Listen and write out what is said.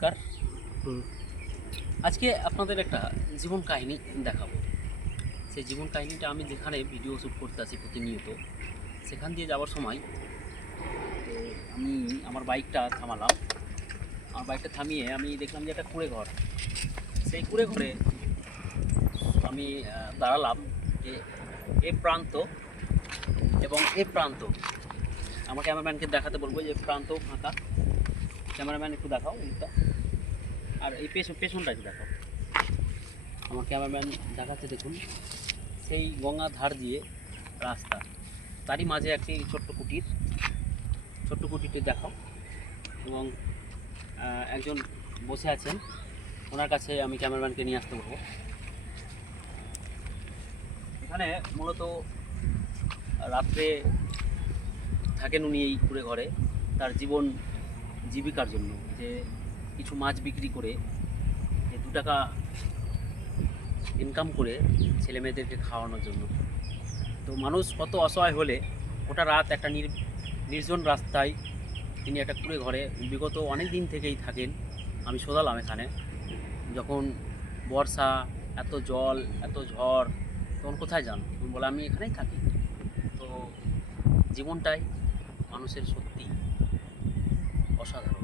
কার আজকে আপনাদের একটা জীবন কাহিনী দেখাবো। সেই জীবন কাহিনীটা আমি যেখানে ভিডিও শ্যুট করতে আসি প্রতিনিয়ত, সেখান দিয়ে যাওয়ার সময় তো আমি আমার বাইকটা থামালাম। আমার বাইকটা থামিয়ে আমি দেখলাম যে একটা কুঁড়ে ঘর। সেই কুঁড়ে ঘরে আমি দাঁড়ালাম যে এ প্রান্ত এবং এ প্রান্ত, আমার ক্যামেরাম্যানকে দেখাতে বলবো যে প্রান্ত ফাঁকা। ক্যামেরাম্যান একটু দেখাও এইটা, আর এই পেছনটা একটু দেখাও। আমার ক্যামেরাম্যান দেখাচ্ছে, দেখুন সেই গঙ্গার ধার দিয়ে রাস্তা, তারই মাঝে একটি ছোট্ট কুটিরটি দেখাও। এবং একজন বসে আছেন, ওনার কাছে আমি ক্যামেরাম্যানকে নিয়ে আসতে বলবো। এখানে মূলত রাত্রে থাকেন উনি এই কুঁড়ে ঘরে, তার জীবিকার জন্য, যে কিছু মাছ বিক্রি করে যে 2 টাকা ইনকাম করে ছেলে মেয়েদেরকে খাওয়ানোর জন্য। তো মানুষ কত অসহায় হলে গোটা রাত একটা নির্জন রাস্তায় তিনি একটা কুঁড়ে ঘরে বিগত অনেক দিন থেকেই থাকেন। আমি শোধালাম এখানে, যখন বর্ষা, এত জল, এত ঝড়, তখন কোথায় যান? বলে আমি এখানেই থাকি। তো জীবনটাই মানুষের সত্যি অসাধারণ।